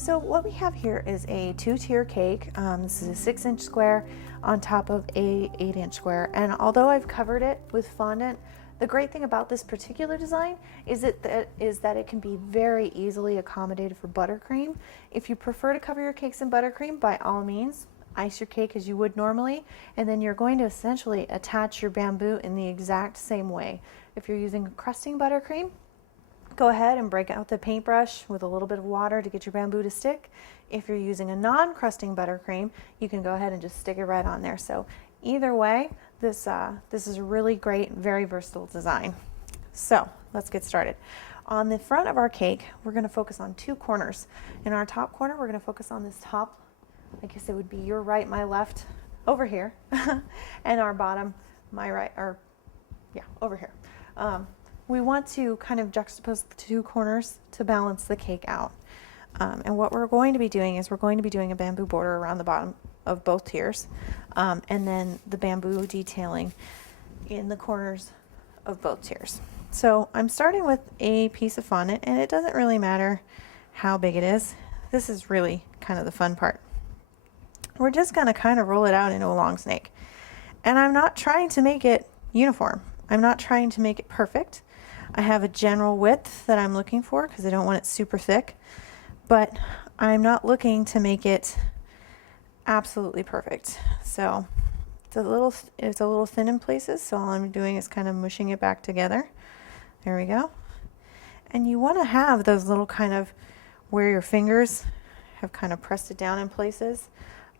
So what we have here is a 2-tier cake. This is a 6-inch square on top of a 8-inch square. And although I've covered it with fondant, the great thing about this particular design is that it can be very easily accommodated for buttercream. If you prefer to cover your cakes in buttercream, by all means, ice your cake as you would normally, and then you're going to essentially attach your bamboo in the exact same way. If you're using crusting buttercream, go ahead and break out the paintbrush with a little bit of water to get your bamboo to stick. If you're using a non-crusting buttercream, you can go ahead and just stick it right on there. So either way, this is a really great, very versatile design. So let's get started. On the front of our cake, we're going to focus on 2 corners. In our top corner, we're going to focus on this top, I guess it would be your right, my left, over here, and our bottom, my right, or yeah, over here. We want to kind of juxtapose the 2 corners to balance the cake out. And what we're going to be doing is we're going to be doing a bamboo border around the bottom of both tiers, and then the bamboo detailing in the corners of both tiers. So I'm starting with a piece of fondant, and it doesn't really matter how big it is. This is really kind of the fun part. We're just going to kind of roll it out into a long snake. And I'm not trying to make it uniform. I'm not trying to make it perfect. I have a general width that I'm looking for because I don't want it super thick, but I'm not looking to make it absolutely perfect. So it's a little thin in places, so all I'm doing is kind of mushing it back together. There we go. And you want to have those little kind of where your fingers have kind of pressed it down in places.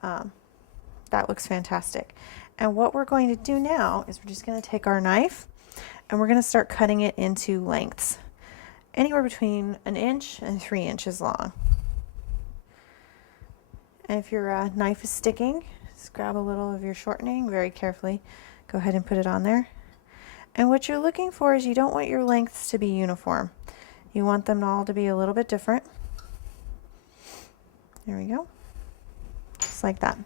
That looks fantastic. And what we're going to do now is we're just going to take our knife and we're going to start cutting it into lengths, anywhere between 1 inch and 3 inches long. And if your knife is sticking, just grab a little of your shortening very carefully. Go ahead and put it on there. And what you're looking for is you don't want your lengths to be uniform. You want them all to be a little bit different. There we go. Just like that.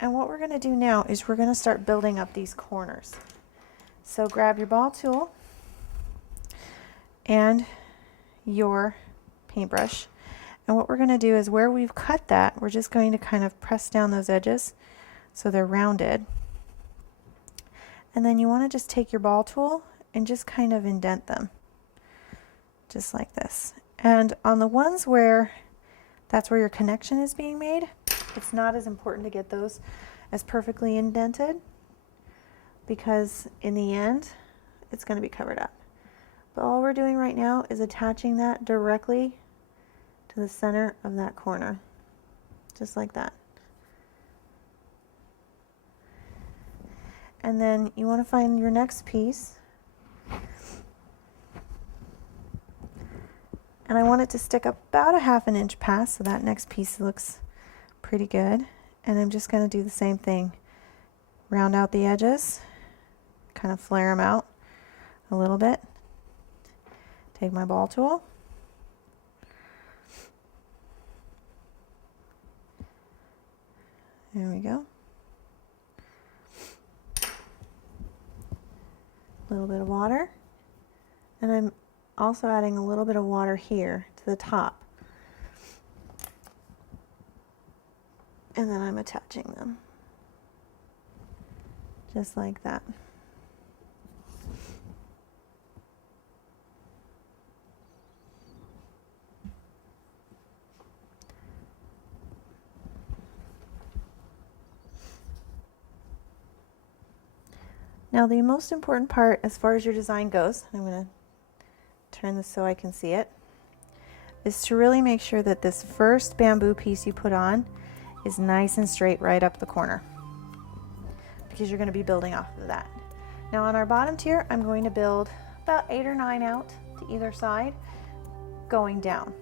And what we're going to do now is we're going to start building up these corners. So grab your ball tool and your paintbrush. And what we're going to do is where we've cut that, we're just going to kind of press down those edges so they're rounded. And then you want to just take your ball tool and just kind of indent them, just like this. And on the ones where that's where your connection is being made, it's not as important to get those as perfectly indented because in the end, it's going to be covered up. But all we're doing right now is attaching that directly to the center of that corner, just like that. And then you want to find your next piece. And I want it to stick up about a 1/2 inch past, so that next piece looks pretty good. And I'm just going to do the same thing. Round out the edges, kind of flare them out a little bit. Take my ball tool. There we go. A little bit of water. And I'm also adding a little bit of water here to the top. And then I'm attaching them. Just like that. Now the most important part as far as your design goes, I'm going to turn this so I can see it, is to really make sure that this first bamboo piece you put on is nice and straight right up the corner, because you're going to be building off of that. Now on our bottom tier, I'm going to build about 8 or 9 out to either side going down.